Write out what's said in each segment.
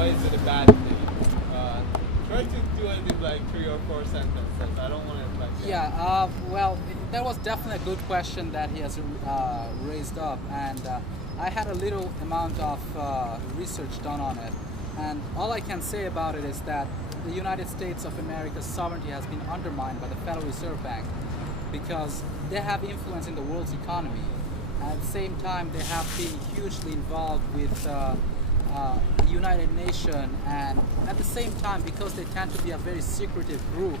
why is it a bad thing? Try to do it in like 3 or 4 sentences. I don't want to like. Yeah, well, that was definitely a good question that he has raised up, and I had a little amount of research done on it, and all I can say about it is that the United States of America's sovereignty has been undermined by the Federal Reserve Bank because they have influence in the world's economy. At the same time, they have been hugely involved with the United Nations, and at the same time, because they tend to be a very secretive group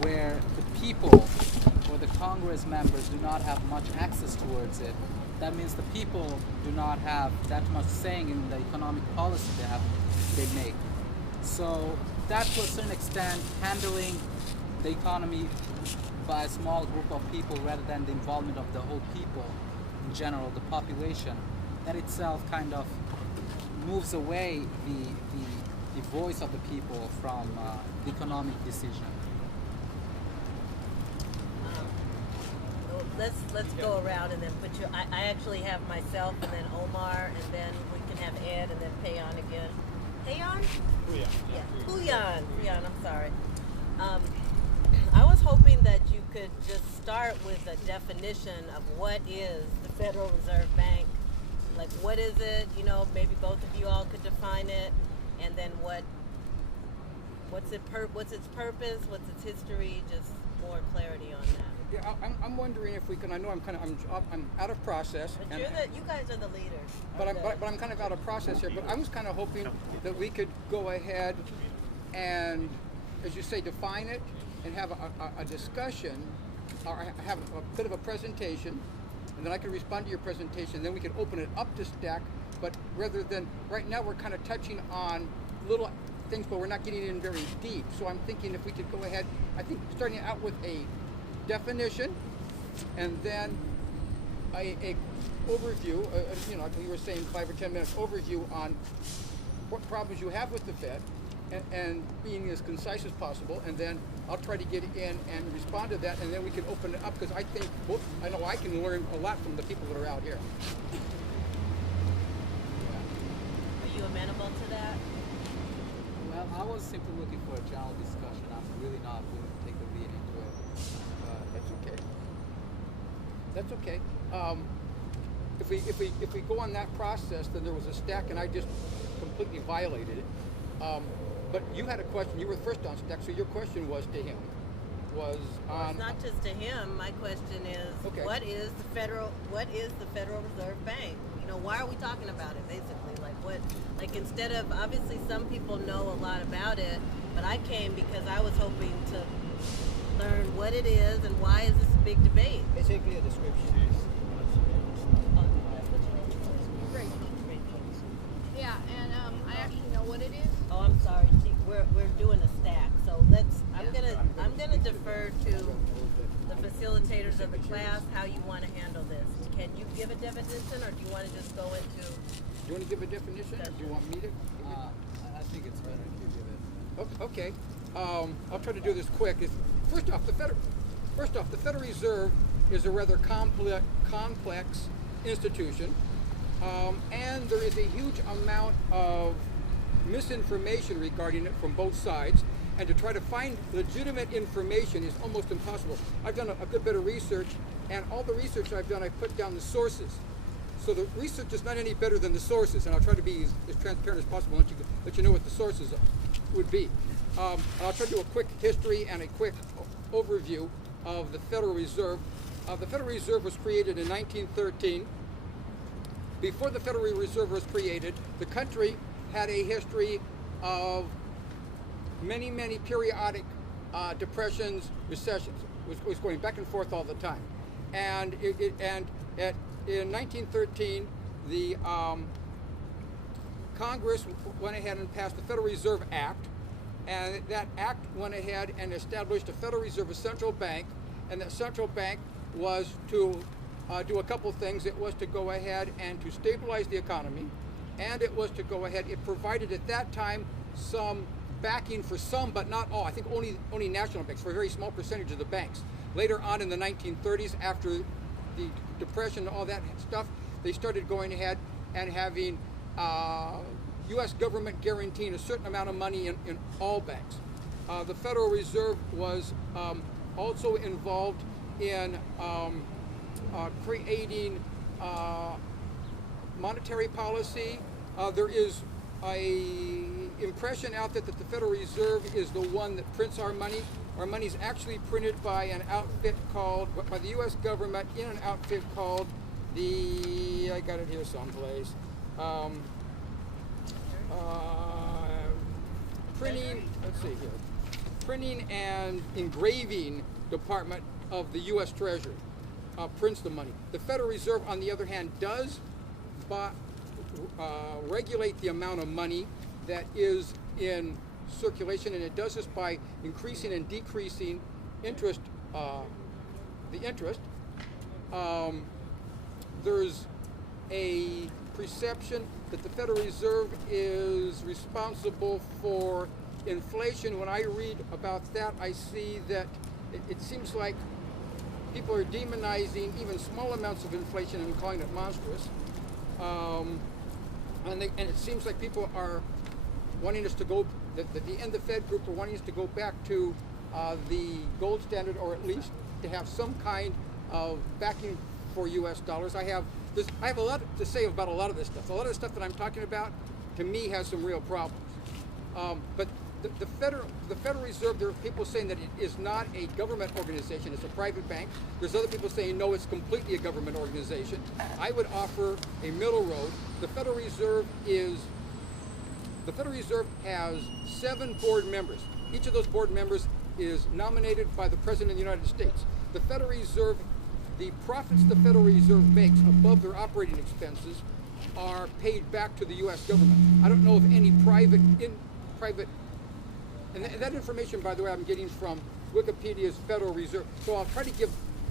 where the people or the Congress members do not have much access towards it, that means the people do not have that much saying in the economic policy they make. So that, to a certain extent, handling the economy by a small group of people rather than the involvement of the whole people in general, the population, that itself kind of moves away the voice of the people from the economic decision. Let's go around and then put you. I actually have myself and then Omar and then we can have Ed and then Payan again. Payan? Yeah. Yeah. Puyan, I'm sorry. I was hoping that you could just start with a definition of what is the Federal Reserve Bank. Like, what is it? You know, maybe both of you all could define it, and then what's its purpose, what's its history? Just more clarity on that. Yeah, I'm wondering if we can. I know I'm out of process. But you guys are the leaders. But I'm kind of out of process here. But I was kind of hoping that we could go ahead and, as you say, define it and have a discussion, or have a bit of a presentation, and then I could respond to your presentation. Then we could open it up to Stack. But rather than right now, we're kind of touching on little things, but we're not getting in very deep. So I'm thinking if we could go ahead. I think starting out with a definition, and then a overview. Like we were saying, 5 or 10 minutes overview on what problems you have with the Fed, and being as concise as possible. And then I'll try to get in and respond to that, and then we can open it up because I think I know I can learn a lot from the people that are out here. Are you amenable to that? Well, I was simply looking for a general discussion. I'm really not willing to take the lead into it. That's okay. If we go on that process, then there was a Stack, and I just completely violated it. But you had a question. You were first on Stack, so your question was to him. Was on. It's not just to him. My question is, okay. What is the Federal Reserve Bank? You know, why are we talking about it? Basically, instead of, obviously some people know a lot about it, but I came because I was hoping to learn what it is and why is this a big debate. Basically a description. Great. Yeah, and I actually know what it is. Oh, I'm sorry. We're doing a stack, so I'm gonna defer to the facilitators of the class how you want to handle this. Can you give a definition, or do you want to just go into? Do you want to give a definition, or do you want me to? I think it's better if you give it. Okay. I'll try to do this quick. First off, the Federal Reserve is a rather complex institution, and there is a huge amount of misinformation regarding it from both sides, and to try to find legitimate information is almost impossible. I've done a good bit of research, and all the research I've done, I put down the sources. So the research is not any better than the sources, and I'll try to be as transparent as possible and let you know what the sources would be. I'll try to do a quick history and a quick overview of the Federal Reserve. The Federal Reserve was created in 1913. Before the Federal Reserve was created, the country had a history of many, many periodic depressions, recessions. It was going back and forth all the time. And in 1913, the Congress went ahead and passed the Federal Reserve Act, and that act went ahead and established a Federal Reserve, a central bank, and that central bank was to do a couple things. It was to go ahead and to stabilize the economy, and it was to go ahead, it provided at that time some backing for some, but not all. I think only national banks, for a very small percentage of the banks. Later on in the 1930s, after the Depression and all that stuff, they started going ahead and having U.S. government guaranteeing a certain amount of money in all banks. The Federal Reserve was also involved in creating monetary policy. There is a impression out there that the Federal Reserve is the one that prints our money. Our money is actually printed by an outfit called, by the U.S. government in an outfit called I got it here someplace. Printing and Engraving Department of the U.S. Treasury prints the money. The Federal Reserve, on the other hand, does regulate the amount of money that is in circulation, and it does this by increasing and decreasing interest. The interest. There's a perception that the Federal Reserve is responsible for inflation. When I read about that, I see that it seems like people are demonizing even small amounts of inflation and calling it monstrous. And it seems like people are wanting us to go, that the End the Fed group are wanting us to go back to the gold standard, or at least to have some kind of backing for U.S. dollars. I have a lot to say about a lot of this stuff. A lot of the stuff that I'm talking about, to me, has some real problems. But the Federal Reserve, there are people saying that it is not a government organization, it's a private bank. There's other people saying, no, it's completely a government organization. I would offer a middle road. The Federal Reserve has 7 board members. Each of those board members is nominated by the President of the United States. The Federal Reserve, the profits the Federal Reserve makes above their operating expenses are paid back to the U.S. government. I don't know of any private, and that information, by the way, I'm getting from Wikipedia's Federal Reserve. So I'll try to give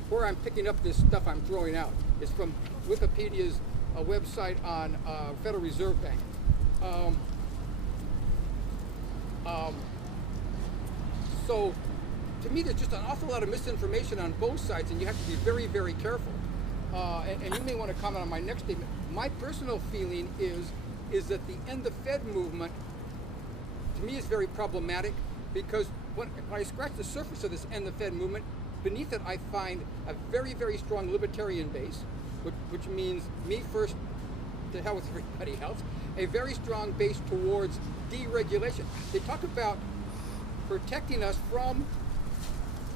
where I'm picking up this stuff I'm throwing out. It's from Wikipedia's website on Federal Reserve Bank. So to me, there's just an awful lot of misinformation on both sides, and you have to be very, very careful. And you may want to comment on my next statement. My personal feeling is that the End the Fed movement, to me, is very problematic, because when I scratch the surface of this End the Fed movement, beneath it I find a very, very strong libertarian base, which means me first, to hell with everybody else, a very strong base towards deregulation. They talk about protecting us from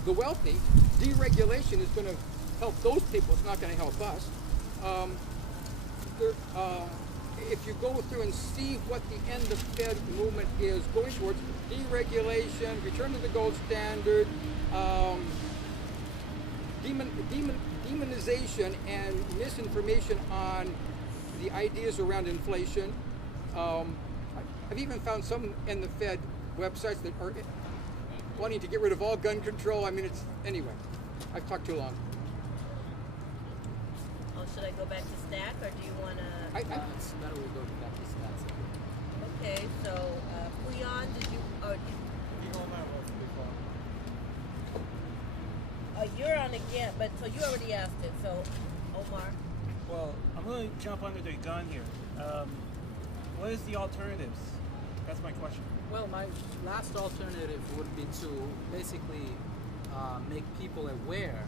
the wealthy. Deregulation is going to help those people, it's not going to help us. If you go through and see what the End the Fed movement is going towards, deregulation, return to the gold standard, demonization and misinformation on the ideas around inflation. I've even found some End the Fed websites that are wanting to get rid of all gun control. I mean, anyway, I've talked too long. Oh, should I go back to Stack, or do you want to? It's better we go back to stats. Okay, so Puyan, did you? You're on again, but so you already asked it. So, Omar. Well, I'm going to jump under the gun here. What is the alternatives? That's my question. Well, my last alternative would be to basically make people aware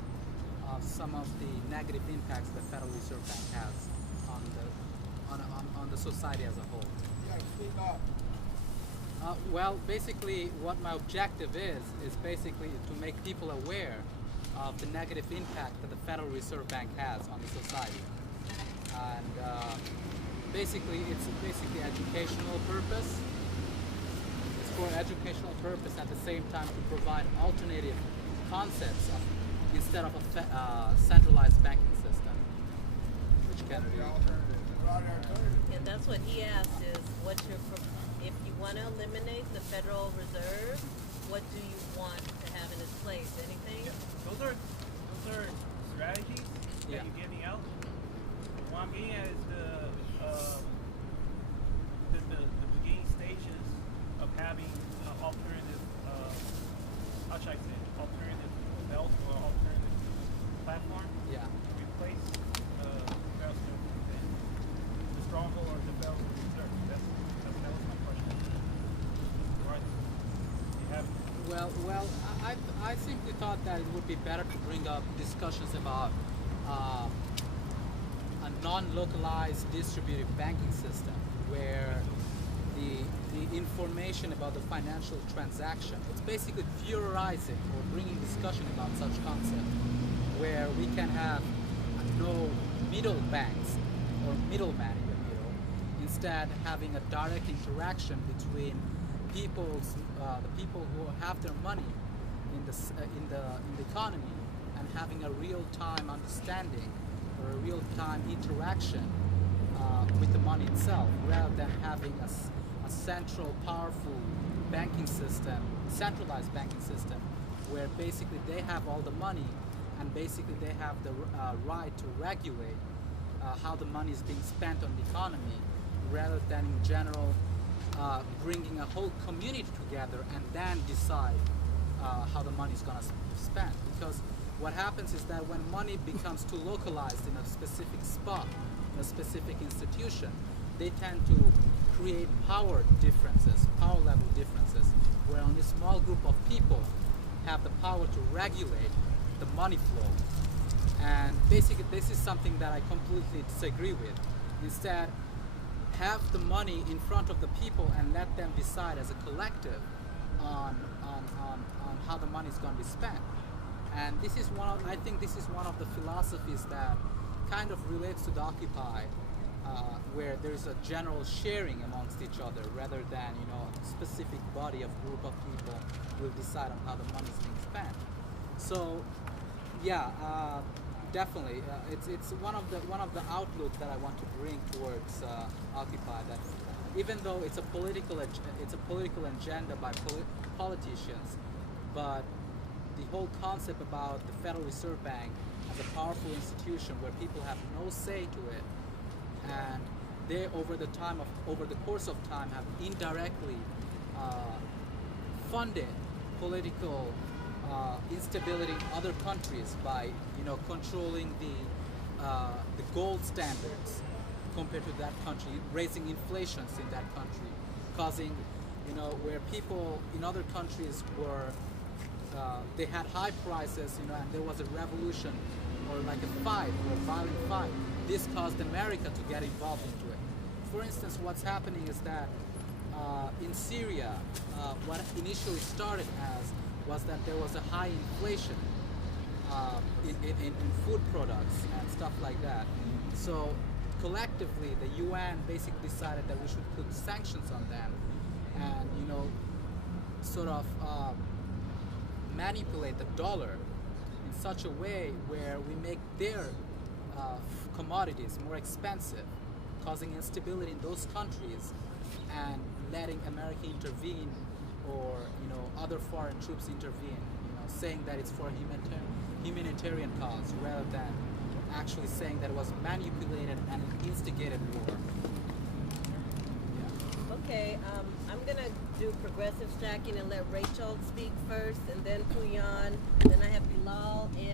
of some of the negative impacts the Federal Reserve Bank has on the society as a whole. Yeah, speak up. Well, basically, what my objective is basically to make people aware of the negative impact that the Federal Reserve Bank has on the society. And basically, it's basically educational purpose. It's for educational purpose, at the same time to provide alternative concepts instead of a centralized banking system, which can be. And that's what he asked is, if you want to eliminate the Federal Reserve, what do you want to have in its place? Anything? Yeah. Those are strategies that you're getting out. What I'm getting at is the beginning stages of having alternative, how should I say it, alternative belt or alternative platform. Yeah. Replace the stronghold or the Federal Reserve. That's I simply thought that it would be better to bring up discussions about a non-localized distributed banking system where the information about the financial transaction, it's basically theorizing or bringing discussion about such concept where we can have no middle banks or middleman in the middle, instead having a direct interaction between the people who have their money in the economy, and having a real-time understanding or a real-time interaction with the money itself, rather than having a central, powerful banking system, centralized banking system, where basically they have all the money and basically they have the right to regulate how the money is being spent on the economy, rather than in general bringing a whole community together and then decide how the money is going to spend. Because what happens is that when money becomes too localized in a specific spot, in a specific institution, they tend to create power differences, power level differences, where only a small group of people have the power to regulate the money flow. And basically this is something that I completely disagree with. Instead, have the money in front of the people and let them decide as a collective on how the money is going to be spent. And this is I think this is one of the philosophies that kind of relates to the Occupy, where there is a general sharing amongst each other, rather than a specific body of group of people will decide on how the money is being spent. So yeah, definitely, it's one of the outlook that I want to bring towards Occupy. That even though it's a political agenda by politicians, but the whole concept about the Federal Reserve Bank as a powerful institution where people have no say to it, and they over the course of time have indirectly funded political instability in other countries by controlling the gold standards compared to that country, raising inflations in that country, causing where people in other countries were they had high prices, and there was a revolution or like a fight or a violent fight. This caused America to get involved into it. For instance, what's happening is that in Syria, what initially started as was that there was a high inflation in food products and stuff like that. So collectively, the UN basically decided that we should put sanctions on them and sort of manipulate the dollar in such a way where we make their commodities more expensive, causing instability in those countries, and letting America intervene, or other foreign troops intervene, saying that it's for a humanitarian cause, rather than actually saying that it was manipulated and instigated war. Okay, I'm gonna do progressive stacking and let Rachel speak first, and then Puyan, then I have Bilal and